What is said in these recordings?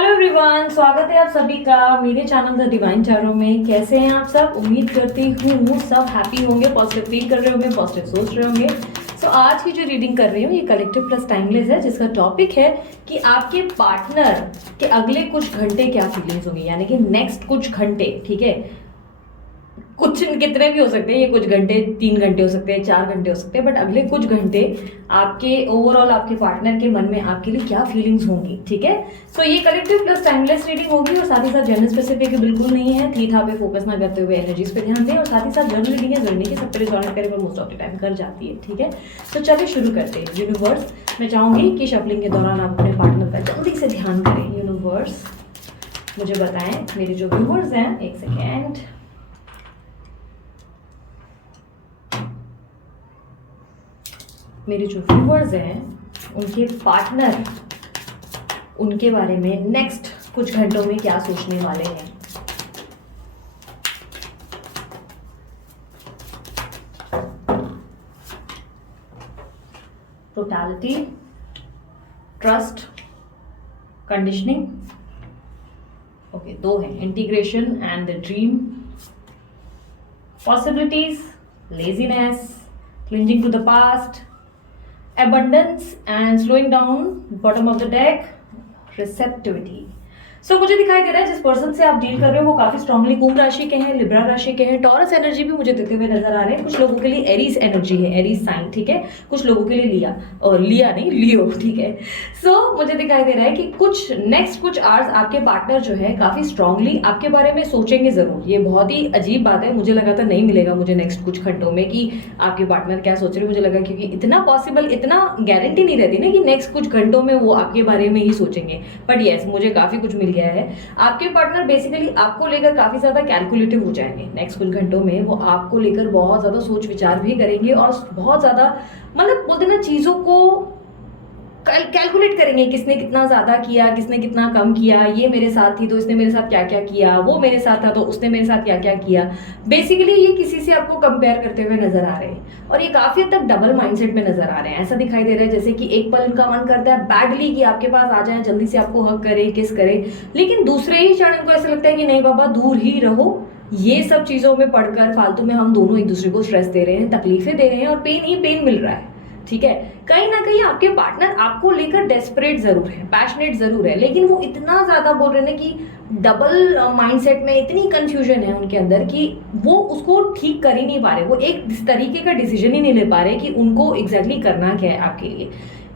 Hello everyone, स्वागत है आप सभी का मेरे चैनल द डिवाइन टैरो में। कैसे हैं आप सब? उम्मीद करती हूँ सब हैप्पी होंगे, पॉजिटिव फील कर रहे होंगे, पॉजिटिव सोच रहे होंगे। सो आज की जो रीडिंग कर रही हूँ ये कलेक्टिव प्लस टाइमलेस है, जिसका टॉपिक है कि आपके पार्टनर के अगले कुछ घंटे क्या फीलिंग्स होंगी, यानी कि नेक्स्ट कुछ घंटे। ठीक है, कुछ कितने भी हो सकते हैं, ये कुछ घंटे 3 घंटे हो सकते हैं, 4 घंटे हो सकते हैं, बट अगले कुछ घंटे आपके ओवरऑल आपके पार्टनर के मन में आपके लिए क्या फीलिंग्स होंगी। ठीक है, सो ये कलेक्टिव प्लस टाइमलेस रीडिंग होगी और साथ ही साथ जनरल स्पेसिफिक बिल्कुल नहीं है। थी था पे फोकस ना करते हुए एनर्जीज पे ध्यान दें, और साथ ही साथ जनरल रीडिंग है, जर्नी के सब पे रिजोनेट करे पर मोस्ट ऑफ द टाइम कर जाती है। ठीक है, तो चलिए शुरू करते हैं। यूनिवर्स, मैं चाहूंगी कि शफलिंग के दौरान आप अपने पार्टनर का जल्दी से ध्यान करें। यूनिवर्स मुझे बताएं, मेरे जो व्यूअर्स हैं, एक सेकेंड, मेरे जो व्यूअर्स हैं उनके पार्टनर, उनके बारे में नेक्स्ट कुछ घंटों में क्या सोचने वाले हैं। Totality, trust, conditioning. ओके, दो है, integration and the dream, possibilities, laziness, clinging to the past, abundance and slowing down, bottom of the deck, receptivity। So मुझे दिखाई दे रहा है जिस पर्सन से आप डील कर रहे हो वो काफी स्ट्रांगली कुंभ राशि के हैं, लिब्रा राशि के हैं, टॉरस एनर्जी भी मुझे देते हुए नजर आ रहे हैं। कुछ लोगों के लिए एरीज एनर्जी है, एरीज साइन। ठीक है, कुछ लोगों के लिए लिया, और लिया नहीं, लियो। ठीक है, सो मुझे दिखाई दे रहा है कि कुछ नेक्स्ट कुछ आवर्स आपके पार्टनर जो है काफी स्ट्रांगली आपके बारे में सोचेंगे जरूर। ये बहुत ही अजीब बात है, मुझे लगा था नहीं मिलेगा मुझे नेक्स्ट कुछ घंटों में कि आपके पार्टनर क्या सोच रहे, मुझे लगा क्योंकि इतना पॉसिबल, इतना गारंटी नहीं रहती ना कि नेक्स्ट कुछ घंटों में वो आपके बारे में ही सोचेंगे। बट यस, मुझे काफी कुछ मिल गया है। आपके पार्टनर बेसिकली आपको लेकर काफी ज्यादा कैलकुलेटिव हो जाएंगे। नेक्स्ट कुछ घंटों में वो आपको लेकर बहुत ज्यादा सोच विचार भी करेंगे और बहुत ज्यादा, मतलब बोलते ना, चीजों को कैलकुलेट करेंगे, किसने कितना ज्यादा किया, किसने कितना कम किया, ये मेरे साथ थी तो इसने मेरे साथ क्या क्या किया, वो मेरे साथ था तो उसने मेरे साथ क्या क्या किया। बेसिकली ये किसी से आपको कंपेयर करते हुए नजर आ रहे हैं और ये काफी हद तक डबल माइंडसेट में नजर आ रहे हैं। ऐसा दिखाई दे रहा है जैसे कि एक पल इनका मन करता है बैडली कि आपके पास आ जाए, जल्दी से आपको हक करे, किस करे, लेकिन दूसरे ही क्षण इनको ऐसा लगता है कि नहीं बाबा, दूर ही रहो। ये सब चीजों में पढ़कर फालतू में हम दोनों एक दूसरे को स्ट्रेस दे रहे हैं, तकलीफें दे रहे हैं और पेन ही पेन मिल रहा है। ठीक है, कहीं ना कहीं आपके पार्टनर आपको लेकर डेस्परेट जरूर है, पैशनेट जरूर है, लेकिन वो इतना ज्यादा बोल रहे हैं कि डबल माइंडसेट में इतनी कंफ्यूजन है उनके अंदर कि वो उसको ठीक कर ही नहीं पा रहे। वो एक तरीके का डिसीजन ही नहीं ले पा रहे कि उनको एग्जैक्टली करना क्या है आपके लिए।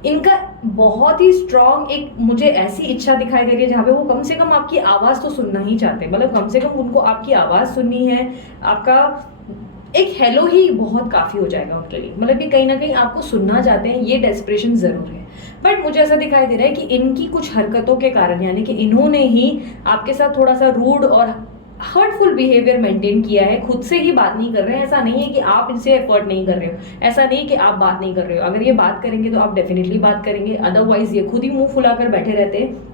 इनका बहुत ही स्ट्रांग एक मुझे ऐसी इच्छा दिखाई दे रही है जहाँ पे वो कम से कम आपकी आवाज तो सुनना ही चाहते हैं, मतलब कम से कम उनको आपकी आवाज सुननी है। आपका एक हेलो ही बहुत काफी हो जाएगा उनके लिए, मतलब कि कहीं ना कहीं आपको सुनना चाहते हैं, ये डेस्परेशन जरूर है। बट मुझे ऐसा दिखाई दे रहा है कि इनकी कुछ हरकतों के कारण, यानी कि इन्होंने ही आपके साथ थोड़ा सा रूड और हर्टफुल बिहेवियर मेंटेन किया है, खुद से ही बात नहीं कर रहे हैं। ऐसा नहीं है कि आप इनसे एफर्ट नहीं कर रहे हो, ऐसा नहीं कि आप बात नहीं कर रहे हो। अगर ये बात करेंगे तो आप डेफिनेटली बात करेंगे, अदरवाइज ये खुद ही मुंह फुलाकर बैठे रहते हैं।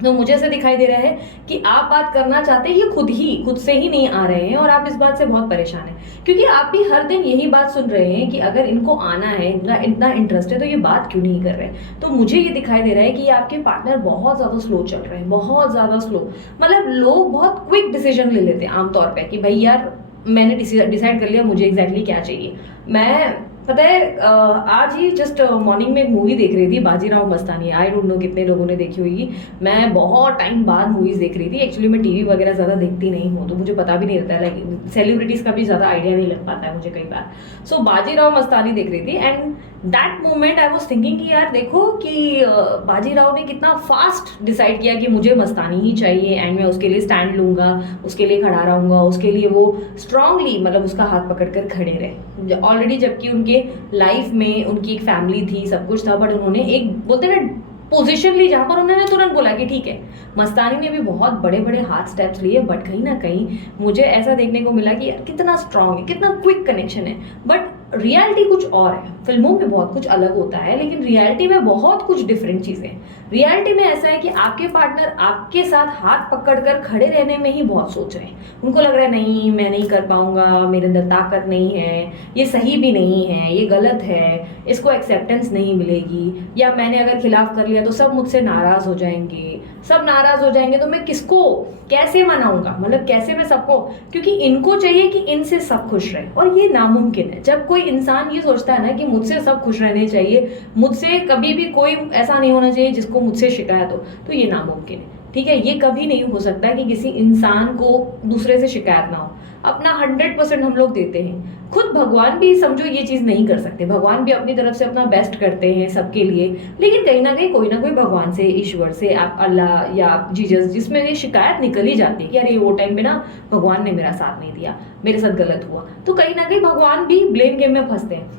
तो मुझे ऐसा दिखाई दे रहा है कि आप बात करना चाहते हैं, ये खुद से ही नहीं आ रहे हैं और आप इस बात से बहुत परेशान हैं, क्योंकि आप भी हर दिन यही बात सुन रहे हैं कि अगर इनको आना है, इनका इतना इंटरेस्ट है, तो ये बात क्यों नहीं कर रहे हैं। तो मुझे ये दिखाई दे रहा है कि आपके पार्टनर बहुत ज्यादा स्लो चल रहे हैं, बहुत ज्यादा स्लो। मतलब लोग बहुत क्विक डिसीजन ले लेते हैं आमतौर पर कि भाई यार मैंने डिसाइड कर लिया मुझे एग्जैक्टली क्या चाहिए। मैं पता है आज ही जस्ट मॉर्निंग में एक मूवी देख रही थी, Bajirao Mastani. I don't know कितने लोगों ने देखी होगी। मैं बहुत टाइम बाद मूवीज देख रही थी। एक्चुअली मैं टीवी वगैरह ज्यादा देखती नहीं हूँ, तो मुझे पता भी नहीं रहता है, लाइक सेलिब्रिटीज का भी ज्यादा आइडिया नहीं लग पाता है मुझे कई बार। सो बाजीराव मस्तानी देख रही थी and that moment I was thinking कि यार देखो कि बाजीराव ने कितना फास्ट डिसाइड किया कि मुझे मस्तानी ही चाहिए एंड मैं उसके लिए स्टैंड लूंगा, उसके लिए खड़ा रहूंगा, उसके लिए वो स्ट्रांगली मतलब उसका हाथ पकड़कर खड़े रहे ऑलरेडी, जबकि उनके लाइफ में उनकी एक फैमिली थी, सब कुछ था, बट उन्होंने एक बोलते ना पोजीशन ली जहां पर उन्होंने तुरंत बोला कि ठीक है। मस्तानी ने भी बहुत बड़े बड़े हाथ स्टेप्स लिए, बट कहीं ना कहीं मुझे ऐसा देखने को मिला कि यार कितना स्ट्रांग है, कितना क्विक कनेक्शन है। बट रियलिटी कुछ और है। फिल्मों में बहुत कुछ अलग होता है, लेकिन रियलिटी में बहुत कुछ डिफरेंट चीजें हैं। रियलिटी में ऐसा है कि आपके पार्टनर आपके साथ हाथ पकड़कर खड़े रहने में ही बहुत सोच रहे हैं। उनको लग रहा है नहीं मैं नहीं कर पाऊंगा, मेरे अंदर ताकत नहीं है, ये सही भी नहीं है, ये गलत है, इसको एक्सेप्टेंस नहीं मिलेगी, या मैंने अगर खिलाफ कर लिया तो सब मुझसे नाराज हो जाएंगे, सब नाराज हो जाएंगे तो मैं किसको कैसे मनाऊंगा, मतलब कैसे मैं सबको, क्योंकि इनको चाहिए कि इनसे सब खुश रहे, और ये नामुमकिन है। जब कोई इंसान ये सोचता है ना कि मुझसे सब खुश रहने चाहिए, मुझसे कभी भी कोई ऐसा नहीं होना चाहिए जिसको मुझसे शिकायत हो, तो ये नामुमकिन है। ठीक है, ये कभी नहीं हो सकता कि किसी इंसान को दूसरे से शिकायत ना हो। अपना 100% हम लोग देते हैं। खुद भगवान भी समझो ये चीज नहीं कर सकते, भगवान भी अपनी तरफ से अपना बेस्ट करते हैं सबके लिए, लेकिन कहीं ना कोई भगवान से, ईश्वर से, आप अल्लाह या जीसस, जिसमें ये शिकायत निकल ही जाती है कि अरे वो टाइम पे ना भगवान ने मेरा साथ नहीं दिया, मेरे साथ गलत हुआ, तो कहीं ना कहीं भगवान भी ब्लेम गेम में फंसते हैं।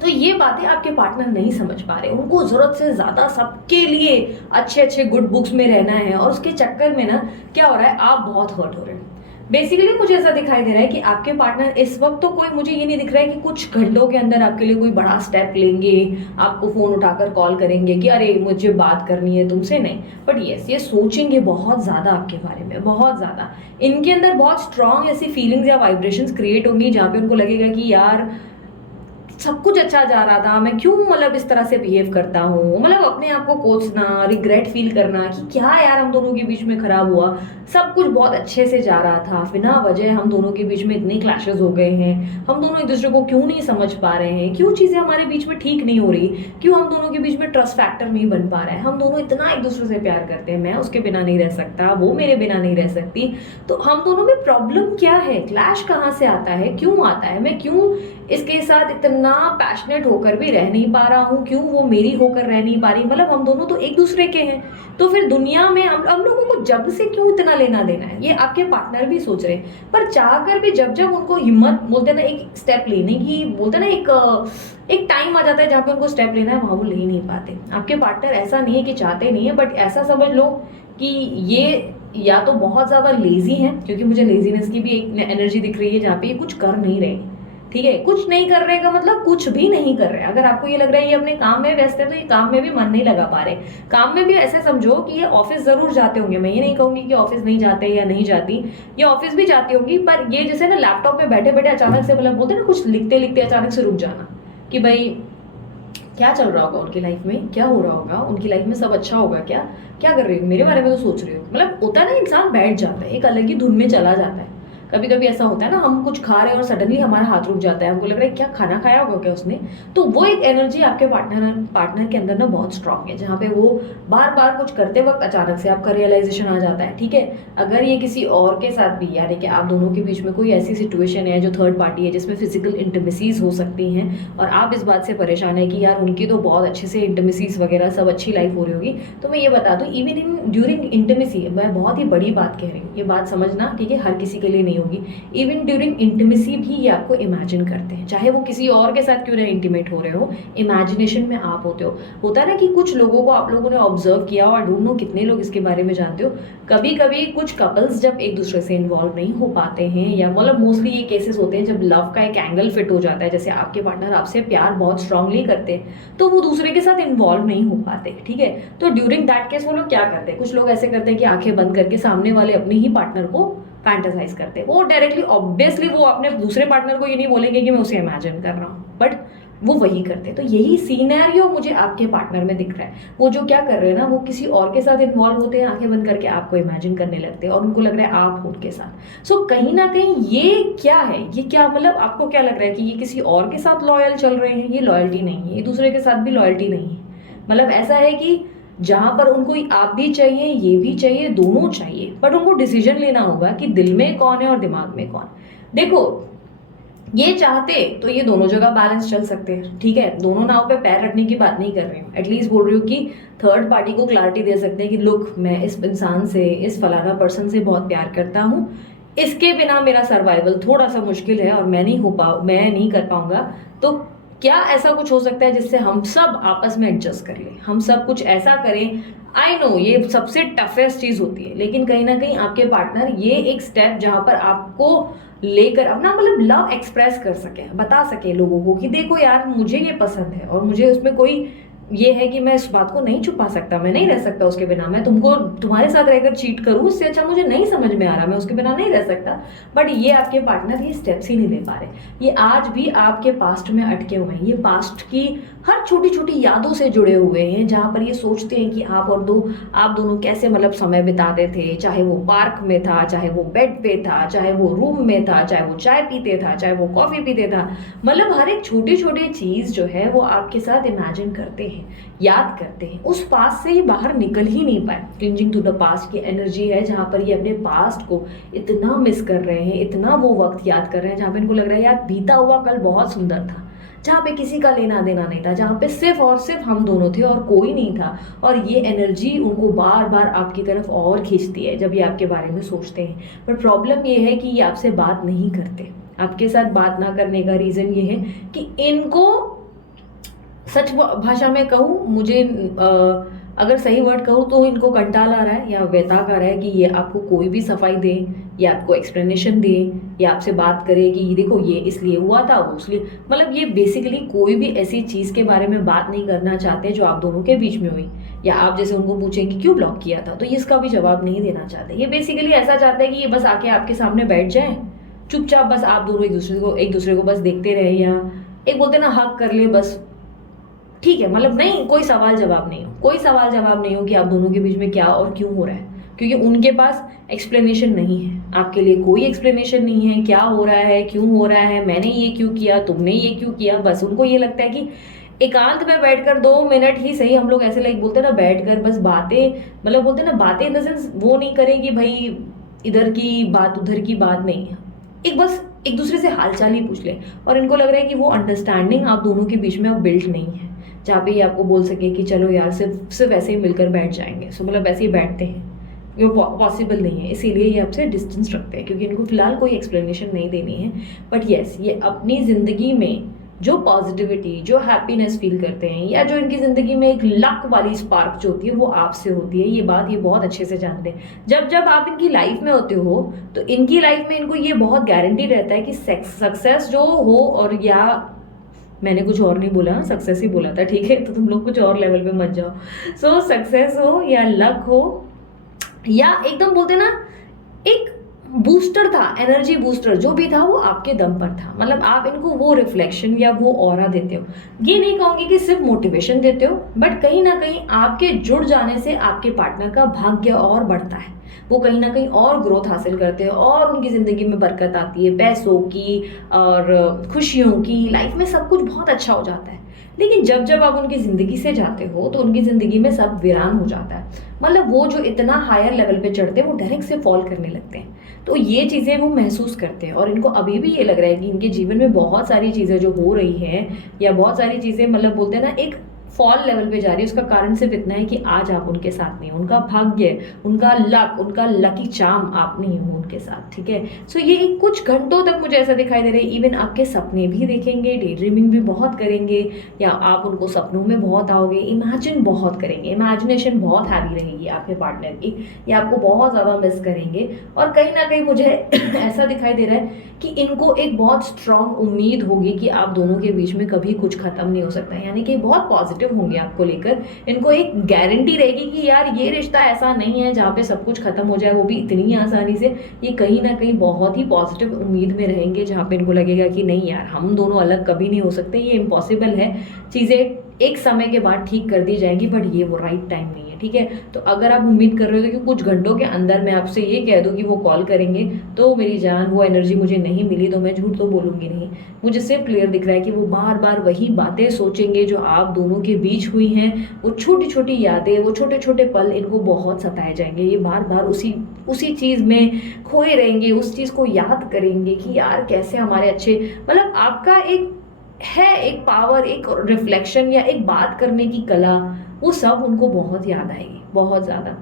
तो ये बातें आपके पार्टनर नहीं समझ पा रहे, उनको जरूरत से ज्यादा सबके लिए अच्छे अच्छे गुड बुक्स में रहना है, और उसके चक्कर में ना क्या हो रहा है, आप बहुत हर्ट हो रहे हैं। बेसिकली मुझे ऐसा दिखाई दे रहा है कि आपके पार्टनर इस वक्त तो कोई, मुझे ये नहीं दिख रहा है कि कुछ घंटों के अंदर आपके लिए कोई बड़ा स्टेप लेंगे, आपको फोन उठाकर कॉल करेंगे कि अरे मुझे बात करनी है तुमसे, नहीं। बट यस, ये सोचेंगे बहुत ज्यादा आपके बारे में, बहुत ज्यादा। इनके अंदर बहुत स्ट्रांग ऐसी फीलिंग्स या वाइब्रेशंस क्रिएट होंगी जहाँ पे उनको लगेगा कि यार सब कुछ अच्छा जा रहा था, मैं क्यों मतलब इस तरह से बिहेव करता हूँ, मतलब अपने आप को कोसना, रिग्रेट फील करना कि क्या यार हम दोनों के बीच में खराब हुआ, सब कुछ बहुत अच्छे से जा रहा था, बिना वजह हम दोनों के बीच में इतने क्लैशेस हो गए हैं, हम दोनों एक दूसरे को क्यों नहीं समझ पा रहे हैं, क्यों चीजें हमारे बीच में ठीक नहीं हो रही, क्यों हम दोनों के बीच में ट्रस्ट फैक्टर नहीं बन पा रहा है, हम दोनों इतना एक दूसरे से प्यार करते हैं, मैं उसके बिना नहीं रह सकता, वो मेरे बिना नहीं रह सकती, तो हम दोनों में प्रॉब्लम क्या है, क्लैश कहाँ से आता है, क्यों आता है, मैं क्यों इसके साथ इतना पैशनेट होकर भी रह नहीं पा रहा हूँ, क्यों वो मेरी होकर रह नहीं पा रही, मतलब हम दोनों तो एक दूसरे के हैं, तो फिर दुनिया में हम लोगों को जब से क्यों इतना लेना देना है, ये आपके पार्टनर भी सोच रहे हैं। पर चाह कर भी जब जब उनको हिम्मत, बोलते ना एक स्टेप लेने की, बोलते ना एक टाइम आ जाता है जहाँ पे उनको स्टेप लेना है, वहां वो ले नहीं पाते। आपके पार्टनर ऐसा नहीं है कि चाहते नहीं है, बट ऐसा समझ लो कि ये या तो बहुत ज्यादा लेजी हैं, क्योंकि मुझे लेजीनेस की भी एक एनर्जी दिख रही है जहाँ पे ये कुछ कर नहीं रहे। ठीक है, कुछ नहीं कर रहे का मतलब कुछ भी नहीं कर रहे। अगर आपको ये लग रहा है ये अपने काम में व्यस्त है, तो ये काम में भी मन नहीं लगा पा रहे। काम में भी ऐसे समझो कि ये ऑफिस जरूर जाते होंगे, मैं ये नहीं कहूंगी कि ऑफिस नहीं जाते या नहीं जाती, ये ऑफिस भी जाती होंगी, पर ये जैसे ना लैपटॉप पे बैठे बैठे अचानक से, मतलब बोलते ना कुछ लिखते लिखते अचानक से रुक जाना कि भाई क्या चल रहा होगा उनकी लाइफ में, क्या हो रहा होगा उनकी लाइफ में, सब अच्छा होगा क्या, क्या कर रही हो, मेरे बारे में तो सोच रही हो, मतलब होता है ना, इंसान बैठ जाता है, एक अलग ही धुन में चला जाता है। कभी कभी ऐसा होता है ना, हम कुछ खा रहे हैं और सडनली हमारा हाथ रुक जाता है, हमको लग रहा है क्या खाना खाया होगा क्या उसने, तो वो एक एनर्जी आपके पार्टनर के अंदर ना बहुत स्ट्रांग है, जहाँ पे वो बार बार कुछ करते वक्त अचानक से आपका रियलाइजेशन आ जाता है। ठीक है, अगर ये किसी और के साथ भी, यानी कि आप दोनों के बीच में कोई ऐसी सिचुएशन है जो थर्ड पार्टी है, जिसमें फिजिकल इंटीमेसीज हो सकती हैं, और आप इस बात से परेशान है कि यार उनकी तो बहुत अच्छे से इंटीमेसीज वगैरह सब अच्छी लाइफ हो रही होगी, तो मैं ये बता दूं, इवन इन ड्यूरिंग इंटीमेसी, मैं बहुत ही बड़ी बात कह रही हूँ, ये बात समझना, ठीक है, हर किसी के लिए नहीं होगी, इवन ड्यूरिंग इंटीमेसी भी ये आपको इमेजिन करते हैं, चाहे वो किसी और के साथ क्यों ना इंटीमेट हो रहे हो, इमेजिनेशन में आप होते हो। होता है ना कि कुछ लोगों को आप लोगों ने ऑब्जर्व किया, और डोंट नो कितने लोग इसके बारे में जानते हो, कभी कभी कुछ कपल्स जब एक दूसरे से इन्वॉल्व नहीं हो पाते हैं, या मतलब मोस्टली ये केसेस होते हैं जब लव का एक एंगल फिट हो जाता है, जैसे आपके पार्टनर आपसे प्यार बहुत स्ट्रांगली करते हैं, तो वो दूसरे के साथ इन्वॉल्व नहीं हो पाते। ठीक है, तो ड्यूरिंग दैट केस वो लोग क्या करते हैं, कुछ लोग ऐसे करते हैं कि आंखें बंद करके सामने वाले अपने ही पार्टनर को फैंटेसाइज करते हैं। वो डायरेक्टली ऑब्वियसली वो अपने दूसरे पार्टनर को ये नहीं बोलेंगे कि मैं उसे इमेजिन कर रहा हूँ, बट वो वही करते हैं। तो यही सीनैरियो मुझे आपके पार्टनर में दिख रहा है। वो जो क्या कर रहे हैं ना, वो किसी और के साथ इन्वॉल्व होते हैं, आंखें बंद करके आपको इमेजिन करने लगते हैं, और उनको लग रहा है आप हो उनके साथ। सो कहीं ना कहीं ये क्या है, ये क्या मतलब आपको क्या लग रहा है कि ये किसी और के साथ लॉयल चल रहे हैं, ये लॉयल्टी नहीं है, ये दूसरे के साथ भी लॉयल्टी नहीं है। मतलब ऐसा है कि जहां पर उनको आप भी चाहिए, ये भी चाहिए, दोनों चाहिए, बट उनको डिसीजन लेना होगा कि दिल में कौन है और दिमाग में कौन। देखो, ये चाहते तो ये दोनों जगह बैलेंस चल सकते हैं। ठीक है, दोनों नाव पे पैर रखने की बात नहीं कर रही हूँ, एटलीस्ट बोल रही हूँ कि थर्ड पार्टी को क्लैरिटी दे सकते हैं कि लुक, मैं इस इंसान से, इस फलाना पर्सन से बहुत प्यार करता हूँ, इसके बिना मेरा सर्वाइवल थोड़ा सा मुश्किल है, और मैं नहीं कर पाऊंगा, तो क्या ऐसा कुछ हो सकता है जिससे हम सब आपस में एडजस्ट कर लें, हम सब कुछ ऐसा करें। आई नो ये सबसे टफेस्ट चीज होती है, लेकिन कहीं ना कहीं आपके पार्टनर ये एक स्टेप जहां पर आपको लेकर अपना मतलब लव एक्सप्रेस कर सके, बता सके लोगों को कि देखो यार मुझे ये पसंद है और मुझे उसमें कोई ये है कि मैं इस बात को नहीं छुपा सकता, मैं नहीं रह सकता उसके बिना, मैं तुमको तुम्हारे साथ रहकर चीट करूं उससे अच्छा मुझे नहीं समझ में आ रहा, मैं उसके बिना नहीं रह सकता। बट ये आपके पार्टनर ये स्टेप्स ही नहीं ले पा रहे, ये आज भी आपके पास्ट में अटके हुए हैं, ये पास्ट की हर छोटी छोटी यादों से जुड़े हुए हैं, जहाँ पर ये सोचते हैं कि आप दोनों कैसे मतलब समय बिताते थे, चाहे वो पार्क में था, चाहे वो बेड पे था, चाहे वो रूम में था, चाहे वो चाय पीते था, चाहे वो कॉफी पीते था, मतलब हर एक छोटी छोटी चीज जो है वो आपके साथ इमेजिन करते हैं, याद करते हैं, उस पास्ट से ही बाहर निकल ही नहीं पाए। क्लिंजिंग टू द पास्ट की एनर्जी है, जहाँ पर ये अपने पास्ट को इतना मिस कर रहे हैं, इतना वो वक्त याद कर रहे हैं जहाँ पे इनको लग रहा है यार बीता हुआ कल बहुत सुंदर था, जहाँ पे किसी का लेना देना नहीं था, जहाँ पे सिर्फ और सिर्फ हम दोनों थे और कोई नहीं था। और ये एनर्जी उनको बार बार आपकी तरफ और खींचती है जब ये आपके बारे में सोचते हैं। पर प्रॉब्लम ये है कि ये आपसे बात नहीं करते। आपके साथ बात ना करने का रीज़न ये है कि इनको, सच भाषा में कहूँ, मुझे अगर सही वर्ड कहूँ तो इनको कंटाल आ रहा है या बेताक आ रहा है कि ये आपको कोई भी सफाई दे या आपको एक्सप्लेनेशन दे या आपसे बात करे कि ये देखो ये इसलिए हुआ था वो इसलिए, मतलब ये बेसिकली कोई भी ऐसी चीज़ के बारे में बात नहीं करना चाहते जो आप दोनों के बीच में हुई, या आप जैसे उनको पूछें कि क्यों ब्लॉक किया था तो ये इसका भी जवाब नहीं देना चाहते। ये बेसिकली ऐसा चाहते हैं कि ये बस आके आपके सामने बैठ जाए चुपचाप, बस आप दोनों एक दूसरे को बस देखते रहे, या एक बोलते ना हक कर ले बस, ठीक है, मतलब नहीं कोई सवाल जवाब नहीं हो, कोई सवाल जवाब नहीं हो कि आप दोनों के बीच में क्या और क्यों हो रहा है, क्योंकि उनके पास एक्सप्लेनेशन नहीं है, आपके लिए कोई एक्सप्लेनेशन नहीं है, क्या हो रहा है, क्यों हो रहा है, मैंने ये क्यों किया, तुमने ये क्यों किया। बस उनको ये लगता है कि एकांत में बैठकर 2 मिनट ही सही, हम लोग ऐसे लाइक बोलते हैं ना बैठकर बस बातें, मतलब बोलते हैं ना बातें इन द सेंस वो नहीं करें कि भाई इधर की बात उधर की बात नहीं है, एक बस एक दूसरे से हालचाल ही पूछ ले। और इनको लग रहा है कि वो अंडरस्टैंडिंग आप दोनों के बीच में अब बिल्ट नहीं है, जहाँ पे ये आपको बोल सके कि चलो यार सिर्फ सिर्फ ऐसे ही मिलकर बैठ जाएंगे, सो मतलब ऐसे ही बैठते हैं, ये पॉसिबल नहीं है, इसीलिए ये आपसे डिस्टेंस रखते हैं क्योंकि इनको फिलहाल कोई एक्सप्लेनेशन नहीं देनी है। बट येस, ये अपनी ज़िंदगी में जो पॉजिटिविटी, जो हैप्पीनेस फील करते हैं, या जो इनकी ज़िंदगी में एक लक वाली स्पार्क जो होती है वो आपसे होती है, ये बात ये बहुत अच्छे से जानते हैं। जब जब आप इनकी लाइफ में होते हो तो इनकी लाइफ में इनको ये बहुत गारंटी रहता है कि सक्सेस जो हो, और या मैंने कुछ और नहीं बोला, सक्सेस ही बोला था, ठीक है, तो तुम लोग कुछ और लेवल पे मत जाओ। सो सक्सेस हो या लक हो या एकदम बोलते ना एक बूस्टर था, एनर्जी बूस्टर जो भी था वो आपके दम पर था, मतलब आप इनको वो रिफ्लेक्शन या वो ऑरा देते हो। ये नहीं कहूँगी कि सिर्फ मोटिवेशन देते हो, बट कहीं ना कहीं आपके जुड़ जाने से आपके पार्टनर का भाग्य और बढ़ता है, वो कहीं ना कहीं और ग्रोथ हासिल करते हैं और उनकी ज़िंदगी में बरकत आती है, पैसों की और खुशियों की, लाइफ में सब कुछ बहुत अच्छा हो जाता है। लेकिन जब जब आप उनकी ज़िंदगी से जाते हो तो उनकी ज़िंदगी में सब वीरान हो जाता है, मतलब वो जो इतना हायर लेवल पे चढ़ते हैं वो डायरेक्ट से फॉल करने लगते हैं। तो ये चीज़ें वो महसूस करते हैं और इनको अभी भी ये लग रहा है कि इनके जीवन में बहुत सारी चीज़ें जो हो रही हैं या बहुत सारी चीज़ें मतलब बोलते हैं ना एक फॉल लेवल पे जा रही है, उसका कारण सिर्फ इतना है कि आज आप उनके साथ नहीं हो, उनका भाग्य, उनका लक, उनका लकी चार्म आप नहीं हो उनके साथ, ठीक है। सो ये कुछ घंटों तक मुझे ऐसा दिखाई दे रहा है, इवन आपके सपने भी देखेंगे, डे ड्रीमिंग भी बहुत करेंगे, या आप उनको सपनों में बहुत आओगे, इमेजिन बहुत करेंगे, इमेजिनेशन बहुत हैवी रहेगी आपके पार्टनर की, या आपको बहुत ज़्यादा मिस करेंगे। और कहीं ना कहीं मुझे ऐसा दिखाई दे रहा है कि इनको एक बहुत स्ट्रांग उम्मीद होगी कि आप दोनों के बीच में कभी कुछ खत्म नहीं हो सकता, यानी कि बहुत पॉजिटिव होंगे आपको लेकर। इनको एक गारंटी रहेगी कि यार ये रिश्ता ऐसा नहीं है जहाँ पे सब कुछ खत्म हो जाए, वो भी इतनी आसानी से। ये कहीं ना कहीं बहुत ही पॉजिटिव उम्मीद में रहेंगे, जहाँ पे इनको लगेगा कि नहीं यार हम दोनों अलग कभी नहीं हो सकते, ये इम्पॉसिबल है, चीज़ें एक समय के बाद ठीक कर दी जाएंगी, बट ये वो राइट टाइम नहीं है, ठीक है। तो अगर आप उम्मीद कर रहे हो कि कुछ घंटों के अंदर मैं आपसे ये कह दूं कि वो कॉल करेंगे, तो मेरी जान वो एनर्जी मुझे नहीं मिली, तो मैं झूठ तो बोलूँगी नहीं। मुझे सिर्फ क्लियर दिख रहा है कि वो बार बार वही बातें सोचेंगे जो आप दोनों के बीच हुई हैं, वो छोटी छोटी यादें, वो छोटे छोटे पल इनको बहुत सताए जाएंगे। ये बार बार उसी चीज़ में खोए रहेंगे, उस चीज़ को याद करेंगे कि यार कैसे हमारे अच्छे, मतलब आपका एक है एक पावर, एक रिफ्लेक्शन या एक बात करने की कला, वो सब उनको बहुत याद आएगी, बहुत ज़्यादा।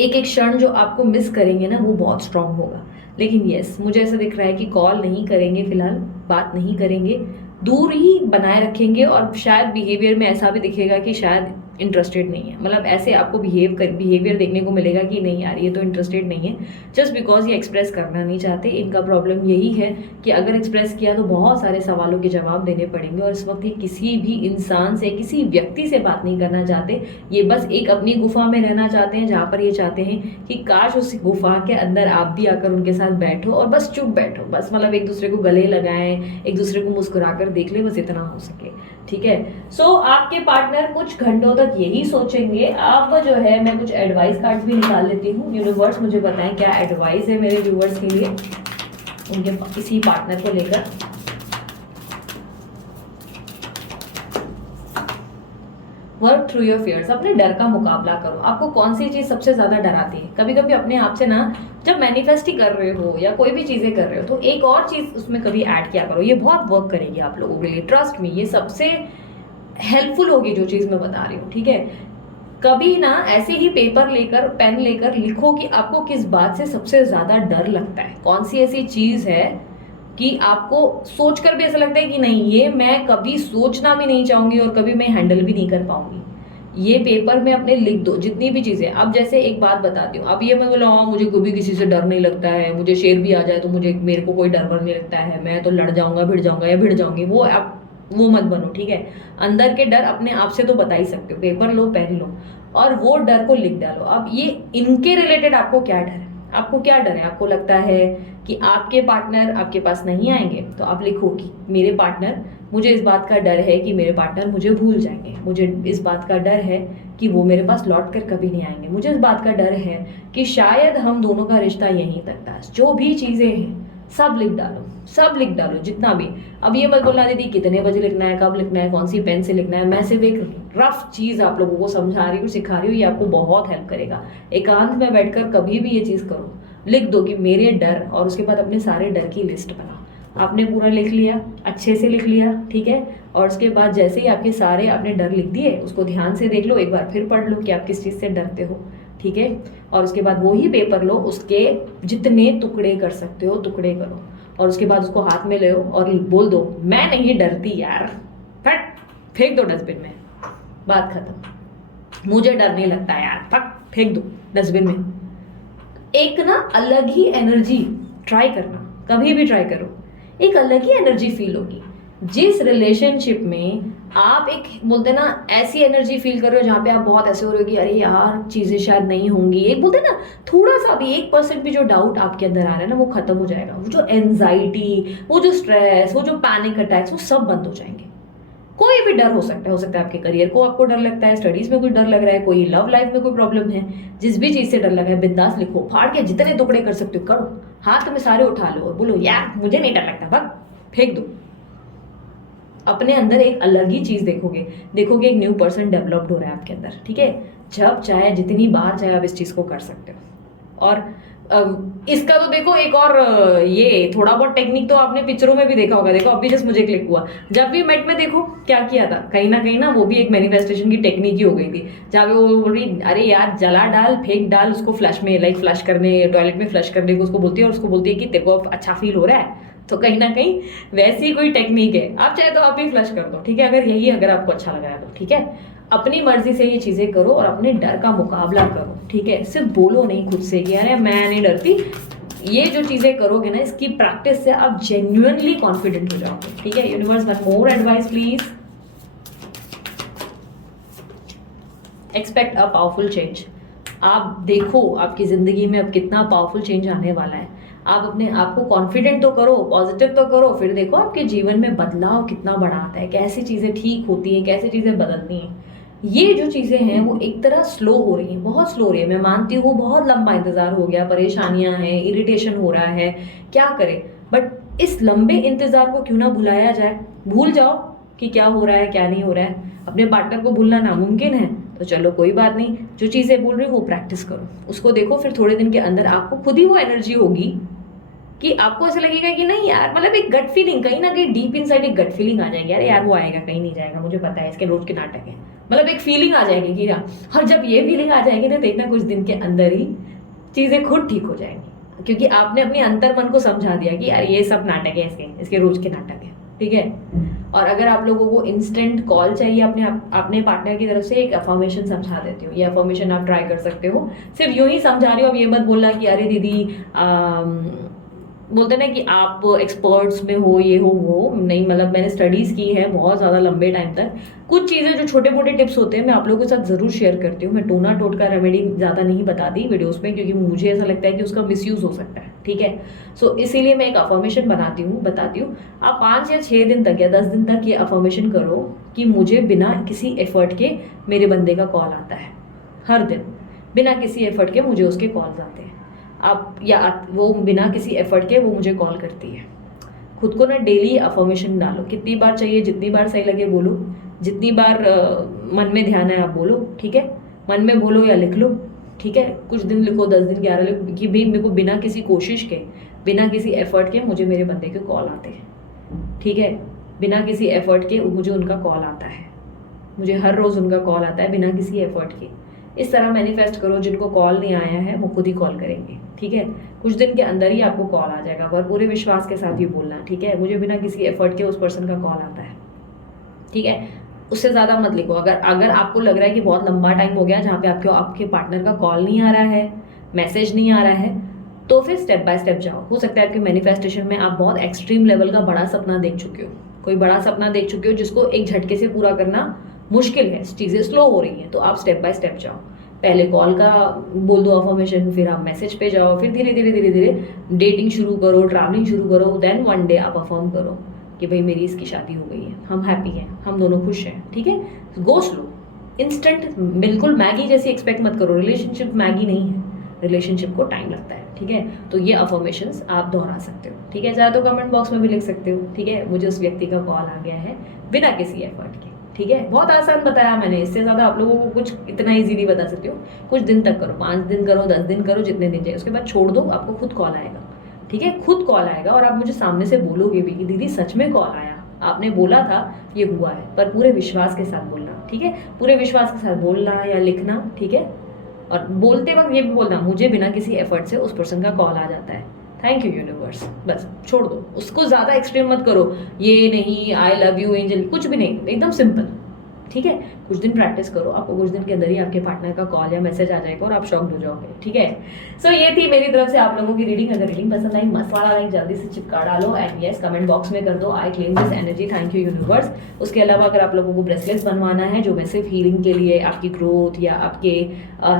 एक एक क्षण जो आपको मिस करेंगे ना वो बहुत स्ट्रांग होगा। लेकिन यस, मुझे ऐसा दिख रहा है कि कॉल नहीं करेंगे, फिलहाल बात नहीं करेंगे, दूर ही बनाए रखेंगे, और शायद बिहेवियर में ऐसा भी दिखेगा कि शायद इंटरेस्टेड नहीं है, मतलब ऐसे आपको बिहेवियर देखने को मिलेगा कि नहीं यार ये तो इंटरेस्टेड नहीं है, जस्ट बिकॉज ये एक्सप्रेस करना नहीं चाहते। इनका प्रॉब्लम यही है कि अगर एक्सप्रेस किया तो बहुत सारे सवालों के जवाब देने पड़ेंगे, और इस वक्त ये किसी भी इंसान से, किसी व्यक्ति से बात नहीं करना चाहते। ये बस एक अपनी गुफा में रहना चाहते हैं, जहाँ पर ये चाहते हैं कि काश उस गुफा के अंदर आप भी आकर उनके साथ बैठो और बस चुप बैठो, बस मतलब एक दूसरे को गले लगाएं, एक दूसरे को मुस्कुरा कर देख ले, बस इतना हो सके, ठीक है। सो आपके पार्टनर कुछ घंटों तक यही सोचेंगे। अब जो है मैं कुछ एडवाइस कार्ड भी निकाल लेती हूँ। यूनिवर्स मुझे बताएं क्या एडवाइस है मेरे व्यूवर्स के लिए उनके किसी पार्टनर को लेकर। वर्क थ्रू योर फियर्स, अपने डर का मुकाबला करो। आपको कौन सी चीज सबसे ज्यादा डराती है? कभी कभी अपने आप से ना, जब मैनिफेस्ट ही कर रहे हो या कोई भी चीजें कर रहे हो, तो एक और चीज उसमें कभी ऐड किया करो, ये बहुत वर्क करेगी आप लोगों के लिए, ट्रस्ट मी, ये सबसे हेल्पफुल होगी जो चीज मैं बता रही हूँ, ठीक है। कभी ना ऐसे ही पेपर लेकर, पेन लेकर लिखो कि आपको किस बात से सबसे ज्यादा डर लगता है, कौन सी ऐसी चीज है कि आपको सोचकर भी ऐसा लगता है कि नहीं ये मैं कभी सोचना भी नहीं चाहूंगी और कभी मैं हैंडल भी नहीं कर पाऊंगी। ये पेपर में अपने लिख दो जितनी भी चीजें। अब जैसे एक बात बताती हूँ, अब ये मैं बोला हाँ मुझे कभी किसी से डर नहीं लगता है, मुझे शेर भी आ जाए तो मेरे को कोई डर नहीं लगता है, मैं तो लड़ जाऊंगा, भिड़ जाऊंगा या भिड़ जाऊंगी, वो आप वो मत बनो, ठीक है। अंदर के डर अपने आप से तो बता ही सकते हो, पेपर लो, पेन लो और वो डर को लिख डालो। अब ये इनके रिलेटेड आपको क्या डर है, आपको क्या डर है? आपको लगता है कि आपके पार्टनर आपके पास नहीं आएंगे, तो आप लिखो कि मेरे पार्टनर, मुझे इस बात का डर है कि मेरे पार्टनर मुझे भूल जाएंगे, मुझे इस बात का डर है कि वो मेरे पास लौट कर कभी नहीं आएंगे, मुझे इस बात का डर है कि शायद हम दोनों का रिश्ता यहीं तक था। जो भी चीजें हैं सब लिख डालो, सब लिख डालो जितना भी। अब ये मत बोलना दीदी कितने बजे लिखना है, कब लिखना है, कौन सी पेन से लिखना है। मैं सिर्फ एक रफ चीज आप लोगों को समझा रही हूँ, सिखा रही हूँ, ये आपको बहुत हेल्प करेगा। एकांत में बैठकर कभी भी ये चीज करो, लिख दो कि मेरे डर, और उसके बाद अपने सारे डर की लिस्ट बनाओ। आपने पूरा लिख लिया, अच्छे से लिख लिया, ठीक है। और उसके बाद जैसे ही आपके सारे आपने डर लिख दिए, उसको ध्यान से देख लो, एक बार फिर पढ़ लो कि आप किस चीज से डरते हो, ठीक है। और उसके बाद वही पेपर लो, उसके जितने टुकड़े कर सकते हो टुकड़े करो, और उसके बाद उसको हाथ में ले और बोल दो मैं नहीं डरती यार, फट फेंक दो डस्टबिन में, बात खत्म। मुझे डर नहीं लगता यार, फट फेंक दो डस्टबिन में। एक ना अलग ही एनर्जी, ट्राई करना, कभी भी ट्राई करो, एक अलग ही एनर्जी फील होगी। जिस रिलेशनशिप में आप एक बोलते ना ऐसी एनर्जी फील कर रहे हो जहाँ पे आप बहुत ऐसे हो रहे हो कि अरे यार चीजें शायद नहीं होंगी, एक बोलते ना थोड़ा सा भी 1% भी जो डाउट आपके अंदर आ रहा है ना वो खत्म हो जाएगा। वो जो एंजाइटी, वो जो स्ट्रेस, वो जो पैनिक अटैक्स, वो सब बंद हो जाएंगे। कोई भी डर हो सकता है आपके करियर को आपको डर लगता है, स्टडीज में कुछ डर लग रहा है, कोई लव लाइफ में कोई प्रॉब्लम है, जिस भी चीज से डर लगा है बिंदास लिखो, फाड़ के जितने टुकड़े कर सकते हो करो, हाथ में सारे उठा लो और बोलो यार मुझे नहीं डर लगता, भाग फेंक दो। अपने अंदर एक अलग ही चीज देखोगे एक न्यू पर्सन डेवलप्ड हो रहा है आपके अंदर, ठीक है। जब चाहे जितनी बार चाहे आप इस चीज को कर सकते हो। और इसका तो देखो एक और ये थोड़ा बहुत टेक्निक तो आपने पिक्चरों में भी देखा होगा। देखो अभी जस्ट मुझे क्लिक हुआ, जब भी मेट में देखो क्या किया था, कहीं ना वो भी एक मैनिफेस्टेशन की टेक्निक ही हो गई थी, जहाँ पे वो बोल रही अरे यार जला डाल, फेंक डाल उसको फ्लश में, लाइक फ्लश करने, टॉयलेट में फ्लश करने को उसको बोलती है, और उसको बोलती है कि तेरे को अच्छा फील हो रहा है। तो कहीं ना कहीं वैसी कोई टेक्निक है, आप चाहे तो आप भी फ्लश कर दो, ठीक है, अगर आपको अच्छा लगा है तो, ठीक है। अपनी मर्जी से ये चीजें करो और अपने डर का मुकाबला करो, ठीक है। सिर्फ बोलो नहीं खुद से कि अरे मैं नहीं डरती। ये जो चीजें करोगे ना, इसकी प्रैक्टिस से आप जेन्युइनली कॉन्फिडेंट हो जाओगे, ठीक है। Universe one more advice please. Expect a powerful change. आप देखो आपकी जिंदगी में अब कितना पावरफुल चेंज आने वाला है। आप अपने आप को कॉन्फिडेंट तो करो, पॉजिटिव तो करो, फिर देखो आपके जीवन में बदलाव कितना बड़ा आता है, कैसी चीजें ठीक होती हैं, कैसी चीजें बदलती हैं। ये जो चीजें हैं वो एक तरह स्लो हो रही हैं, बहुत स्लो हो रही है। मैं मानती हूँ बहुत लंबा इंतजार हो गया, परेशानियां हैं, इरिटेशन हो रहा है, क्या करें। बट इस लंबे इंतजार को क्यों ना भुलाया जाए। भूल जाओ कि क्या हो रहा है क्या नहीं हो रहा है। अपने पार्टनर को भूलना नामुमकिन है तो चलो कोई बात नहीं, जो चीजें बोल रही हो वो प्रैक्टिस करो, उसको देखो, फिर थोड़े दिन के अंदर आपको खुद ही वो एनर्जी होगी कि आपको ऐसा लगेगा कि नहीं यार, मतलब एक गट फीलिंग, कहीं ना कहीं डीप इनसाइड एक गट फीलिंग आ जाएगी, अरे यार वो आएगा कहीं नहीं जाएगा, मुझे पता है इसके रोज के नाटक है, मतलब एक फीलिंग आ जाएगी कि हाँ। और जब ये फीलिंग आ जाएगी ना, देखना कुछ दिन के अंदर ही चीजें खुद ठीक हो जाएंगी, क्योंकि आपने अपने अंतर मन को समझा दिया कि यार ये सब नाटक है, इसके रोज के नाटक है, ठीक है। और अगर आप लोगों को इंस्टेंट कॉल चाहिए अपने पार्टनर की तरफ से, एक अफर्मेशन समझा देती हूँ। ये अफर्मेशन आप ट्राई कर सकते हो। सिर्फ यूं ही समझा रही हो, अब ये मत बोलना कि अरे दीदी बोलते ना कि आप एक्सपर्ट्स में हो, ये हो वो नहीं। मतलब मैंने स्टडीज की है बहुत ज़्यादा लंबे टाइम तक। कुछ चीज़ें जो छोटे मोटे टिप्स होते हैं मैं आप लोगों के साथ ज़रूर शेयर करती हूँ। मैं टोना टोटका रेमेडी ज़्यादा नहीं बताती वीडियोस में, क्योंकि मुझे ऐसा लगता है कि उसका मिसयूज़ हो सकता है, ठीक है। सो इसीलिए मैं एक अफर्मेशन बताती हूँ। आप 5 या 6 दिन तक या 10 दिन तक ये अफर्मेशन करो कि मुझे बिना किसी एफर्ट के मेरे बंदे का कॉल आता है। हर दिन बिना किसी एफर्ट के मुझे उसके कॉल्स आते हैं। आप या वो बिना किसी एफर्ट के वो मुझे कॉल करती है। खुद को ना डेली अफर्मेशन डालो, कितनी बार चाहिए, जितनी बार सही लगे बोलो, जितनी बार मन में ध्यान है आप बोलो, ठीक है। मन में बोलो या लिख लो, ठीक है। कुछ दिन लिखो, 10 दिन 11 लिखो, कि भाई मेरे को बिना किसी कोशिश के, बिना किसी एफर्ट के मुझे मेरे बंदे के कॉल आते हैं, ठीक है। बिना किसी एफर्ट के मुझे उनका कॉल आता है, मुझे हर रोज़ उनका कॉल आता है बिना किसी एफर्ट के। इस तरह मैनिफेस्ट करो, जिनको कॉल नहीं आया है वो खुद ही कॉल करेंगे, ठीक है। कुछ दिन के अंदर ही आपको कॉल आ जाएगा, पर पूरे विश्वास के साथ ही बोलना, ठीक है। मुझे बिना किसी एफर्ट के उस पर्सन का कॉल आता है, ठीक है। उससे ज़्यादा मत लिखो। अगर आपको लग रहा है कि बहुत लंबा टाइम हो गया जहाँ पे आपके पार्टनर का कॉल नहीं आ रहा है, मैसेज नहीं आ रहा है, तो फिर स्टेप बाय स्टेप जाओ। हो सकता है आपके मैनिफेस्टेशन में आप बहुत एक्सट्रीम लेवल का बड़ा सपना देख चुके हो, कोई बड़ा सपना देख चुके हो जिसको एक झटके से पूरा करना मुश्किल है, चीज़ें स्लो हो रही हैं, तो आप स्टेप बाय स्टेप जाओ। पहले कॉल का बोल दो अफर्मेशन, फिर आप मैसेज पे जाओ, फिर धीरे धीरे डेटिंग शुरू करो, ट्रैवलिंग शुरू करो, देन वन डे आप अफर्म करो कि भाई मेरी इसकी शादी हो गई है, हम हैप्पी हैं, हम दोनों खुश हैं, ठीक है। गो स्लो, इंस्टेंट बिल्कुल मैगी जैसी एक्सपेक्ट मत करो। रिलेशनशिप मैगी नहीं है, रिलेशनशिप को टाइम लगता है, ठीक है। तो ये अफर्मेशंस आप दोहरा सकते हो, ठीक है। चाहे तो कमेंट बॉक्स में भी लिख सकते हो, ठीक है, मुझे उस व्यक्ति का कॉल आ गया है बिना किसी एफर्ट के, ठीक है। बहुत आसान बताया मैंने, इससे ज़्यादा आप लोगों को कुछ इतना ईजी नहीं बता सकती हूँ। कुछ दिन तक करो, 5 दिन करो, 10 दिन करो, जितने दिन चाहिए, उसके बाद छोड़ दो, आपको खुद कॉल आएगा, ठीक है। खुद कॉल आएगा और आप मुझे सामने से बोलोगे भी कि दीदी सच में कॉल आया, आपने बोला था ये हुआ है। पर पूरे विश्वास के साथ बोलना, ठीक है। पूरे विश्वास के साथ बोलना या लिखना, ठीक है। और बोलते वक्त ये भी बोलना, मुझे बिना किसी एफर्ट से उस पर्सन का कॉल आ जाता है, थैंक यू यूनिवर्स। बस छोड़ दो उसको, ज़्यादा एक्सट्रीम मत करो, ये नहीं आई लव यू एंजल, कुछ भी नहीं, एकदम सिंपल, ठीक है। कुछ दिन प्रैक्टिस करो, आपको कुछ दिन के अंदर ही आपके पार्टनर का कॉल या मैसेज आ जाएगा और आप शॉक्ड हो जाओगे, ठीक है। सो ये थी मेरी तरफ से आप लोगों की रीडिंग। अगर रीडिंग पसंद आई, मस्त वाला लाइक जल्दी से चिपका डालो एंड यस कमेंट बॉक्स में कर दो I claim this energy, thank you universe. उसके अलावा अगर आप लोगों को ब्रेसलेट्स बनवाना है जो मैं सिर्फ हीलिंग के लिए, आपकी ग्रोथ या आपके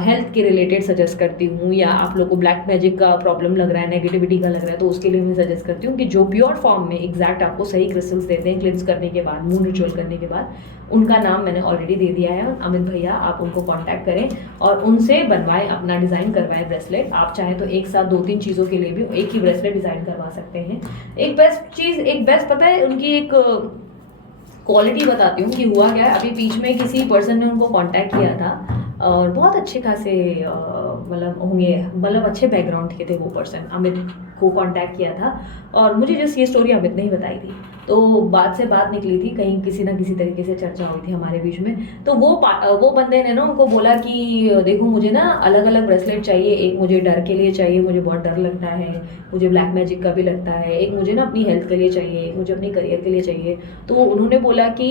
हेल्थ के रिलेटेड सजेस्ट करती हूँ, या आप लोग को ब्लैक मैजिक का प्रॉब्लम लग रहा है, नेगेटिविटी का लग रहा है, तो उसके लिए मैं सजेस्ट करती हूँ कि जो प्योर फॉर्म में एग्जैक्ट आपको सही क्रिस्टल्स देते हैं क्लिप्स करने के बाद, मून रिचुअल करने के बाद, उनका नाम मैंने ऑलरेडी दे दिया है, अमित भैया। आप उनको कांटेक्ट करें और उनसे बनवाएं, अपना डिज़ाइन करवाएं ब्रेसलेट। आप चाहे तो एक साथ 2-3 चीज़ों के लिए भी एक ही ब्रेसलेट डिज़ाइन करवा सकते हैं। एक बेस्ट पता है उनकी एक क्वालिटी बताती हूँ कि हुआ क्या है। अभी बीच में किसी पर्सन ने उनको कांटेक्ट किया था और बहुत अच्छे खासे मतलब अच्छे बैकग्राउंड के थे वो पर्सन। अमित को कांटेक्ट किया था और मुझे जस्ट ये स्टोरी अमित ने ही बताई थी, तो बात से बात निकली थी, कहीं किसी ना किसी तरीके से चर्चा हुई थी हमारे बीच में। तो वो बंदे ने ना उनको बोला कि देखो मुझे ना अलग अलग ब्रेसलेट चाहिए, एक मुझे डर के लिए चाहिए, मुझे बहुत डर लगता है, मुझे ब्लैक मैजिक का भी लगता है, एक मुझे ना अपनी हेल्थ के लिए चाहिए, एक मुझे अपनी करियर के लिए चाहिए। तो उन्होंने बोला कि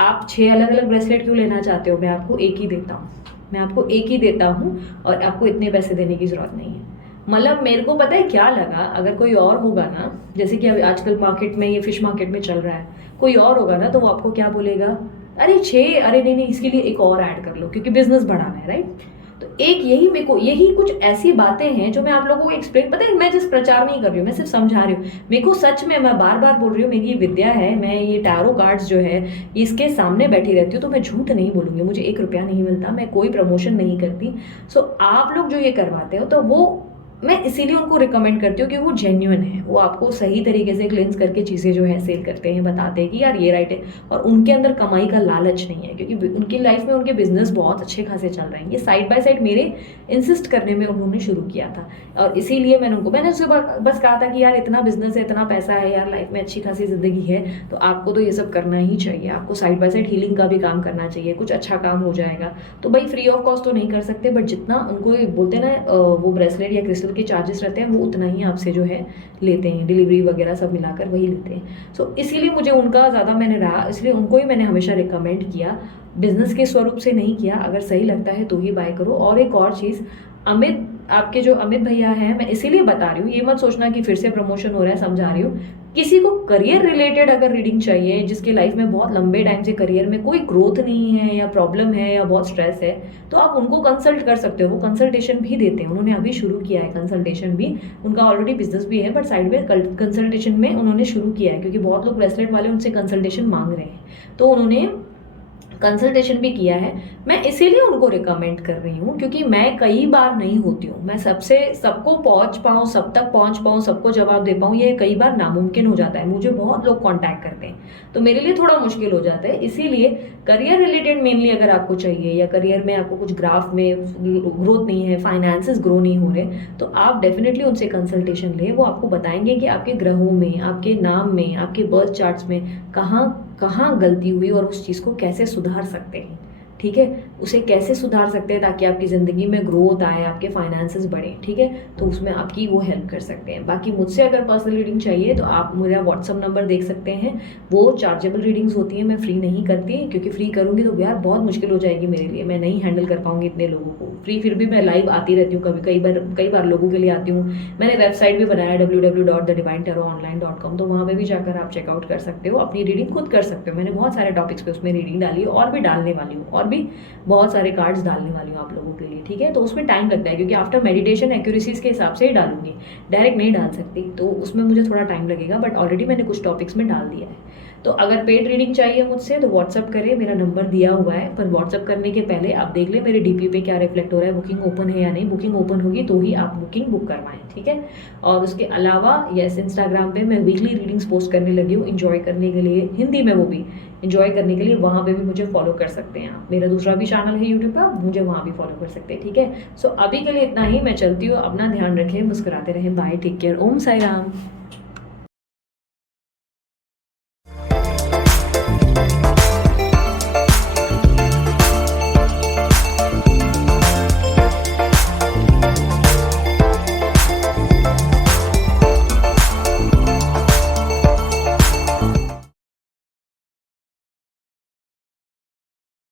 आप 6 अलग अलग ब्रेसलेट क्यों लेना चाहते हो, मैं आपको एक ही देता हूँ, मैं आपको एक ही देता हूँ और आपको इतने पैसे देने की ज़रूरत नहीं है। मतलब मेरे को पता है क्या लगा, अगर कोई और होगा ना, जैसे कि अभी आजकल मार्केट में ये फिश मार्केट में चल रहा है, कोई और होगा ना तो वो आपको क्या बोलेगा, अरे 6, अरे नहीं इसके लिए एक और ऐड कर लो क्योंकि बिजनेस बढ़ाना है, राइट। तो एक यही कुछ ऐसी बातें हैं जो मैं आप लोगों को एक्सप्लेन, पता है मैं जिस प्रचार नहीं कर रही हूँ, मैं सिर्फ समझा रही हूँ। मेरे को सच में, मैं बार बार बोल रही हूँ, मेरी ये विद्या है, मैं ये टैरो कार्ड्स जो है इसके सामने बैठी रहती हूँ, तो मैं झूठ नहीं बोलूँगी, मुझे 1 रुपया नहीं मिलता, मैं कोई प्रमोशन नहीं करती। सो आप लोग जो ये करवाते हो तो वो मैं इसीलिए उनको रिकमेंड करती हूँ कि वो जेन्युइन है, वो आपको सही तरीके से क्लेंस करके चीज़ें जो है सेल करते हैं, बताते हैं कि यार ये राइट है, और उनके अंदर कमाई का लालच नहीं है क्योंकि उनकी लाइफ में उनके बिजनेस बहुत अच्छे खासे चल रहे हैं। ये साइड बाय साइड मेरे इंसिस्ट करने में उन्होंने शुरू किया था और इसीलिए मैंने उसके बस कहा था कि यार इतना बिजनेस है, इतना पैसा है यार, लाइफ में अच्छी खासी जिंदगी है, तो आपको तो ये सब करना ही चाहिए, आपको साइड बाय साइड हीलिंग का भी काम करना चाहिए, कुछ अच्छा काम हो जाएगा। तो भाई फ्री ऑफ कॉस्ट तो नहीं कर सकते, बट जितना उनको बोलते ना वो ब्रेसलेट या क्रिस्टल पार्सल के चार्जेस रहते हैं वो उतना ही आपसे जो है लेते हैं, डिलीवरी वगैरह सब मिलाकर वही लेते हैं। सो इसीलिए मुझे उनका ज़्यादा मैंने रहा, इसलिए उनको ही मैंने हमेशा रिकमेंड किया, बिजनेस के स्वरूप से नहीं किया। अगर सही लगता है तो ही बाय करो। और एक और चीज़, अमित, आपके जो अमित भैया हैं, मैं इसीलिए बता रही हूँ, ये मत सोचना कि फिर से प्रमोशन हो रहा है, समझा रही हूँ। किसी को करियर रिलेटेड अगर रीडिंग चाहिए, जिसके लाइफ में बहुत लंबे टाइम से करियर में कोई ग्रोथ नहीं है या प्रॉब्लम है या बहुत स्ट्रेस है, तो आप उनको कंसल्ट कर सकते हो। वो कंसल्टेशन भी देते हैं, उन्होंने अभी शुरू किया है कंसल्टेशन भी। उनका ऑलरेडी बिजनेस भी है, बट साइड में कंसल्टेशन में उन्होंने शुरू किया है, क्योंकि बहुत लोग ब्रेसलेट वाले उनसे कंसल्टेशन मांग रहे हैं, तो उन्होंने कंसल्टेशन भी किया है। मैं इसीलिए उनको रिकमेंड कर रही हूँ, क्योंकि मैं कई बार नहीं होती हूँ, मैं सबको पहुँच पाऊँ, सब तक पहुँच पाऊँ, सबको जवाब दे पाऊँ, ये कई बार नामुमकिन हो जाता है। मुझे बहुत लोग कांटेक्ट करते हैं, तो मेरे लिए थोड़ा मुश्किल हो जाता है। इसीलिए करियर रिलेटेड मेनली अगर आपको चाहिए, या करियर में आपको कुछ ग्राफ में ग्रोथ नहीं है, फाइनेंसेस ग्रो नहीं हो रहे, तो आप डेफिनेटली उनसे कंसल्टेशन लें। वो आपको बताएंगे कि आपके ग्रहों में, आपके नाम में, आपके बर्थ चार्ट्स में कहाँ कहाँ गलती हुई और उस चीज़ को कैसे सुधार सकते हैं। ठीक है, उसे कैसे सुधार सकते हैं ताकि आपकी ज़िंदगी में ग्रोथ आए, आपके फाइनेंसेस बढ़े। ठीक है, तो उसमें आपकी वो हेल्प कर सकते हैं। बाकी मुझसे अगर पर्सनल रीडिंग चाहिए तो आप मेरा व्हाट्सअप नंबर देख सकते हैं। वो चार्जेबल रीडिंग्स होती हैं, मैं फ्री नहीं करती, क्योंकि फ्री करूँगी तो यार बहुत मुश्किल हो जाएगी मेरे लिए, मैं नहीं हैंडल कर पाऊँगी इतने लोगों को। फ्री फिर भी मैं लाइव आती रहती हूँ, कई बार लोगों के लिए आती हूँ। मैंने वेबसाइट भी बनाया www.thedivinetarot.online.com, तो वहाँ पर भी जाकर आप चेकआउट कर सकते हो, अपनी रीडिंग खुद कर सकते हो। मैंने बहुत सारे टॉपिक्स पे उसमें रीडिंग डाली है, और भी डालने वाली हूँ, और भी बहुत सारे कार्ड्स डालने वाली हूँ आप लोगों के लिए। ठीक है, तो उसमें टाइम लगता है, क्योंकि आफ्टर मेडिटेशन एक्यूरेसीज के हिसाब से ही डालूंगी, डायरेक्ट नहीं डाल सकती, तो उसमें मुझे थोड़ा टाइम लगेगा, बट ऑलरेडी मैंने कुछ टॉपिक्स में डाल दिया है। तो अगर पेड रीडिंग चाहिए मुझसे तो व्हाट्सअप करें, मेरा नंबर दिया हुआ है। पर व्हाट्सअप करने के पहले आप देख लें मेरे डीपी पे क्या रिफ्लेक्ट हो रहा है, बुकिंग ओपन है या नहीं। बुकिंग ओपन होगी तो ही आप बुकिंग बुक करवाएं। ठीक है, और उसके अलावा यस, इंस्टाग्राम पे मैं वीकली रीडिंग्स पोस्ट करने लगी हूँ, इंजॉय करने के लिए, हिंदी में वो भी इंजॉय करने के लिए। वहाँ पे भी मुझे फॉलो कर सकते हैं आप। मेरा दूसरा भी चैनल है यूट्यूब पर, आप मुझे वहाँ भी फॉलो कर सकते हैं। ठीक है, सो अभी के लिए इतना ही, मैं चलती हूँ, अपना ध्यान रखें, मुस्कुराते रहें, बाय, टेक केयर, ओम साई राम।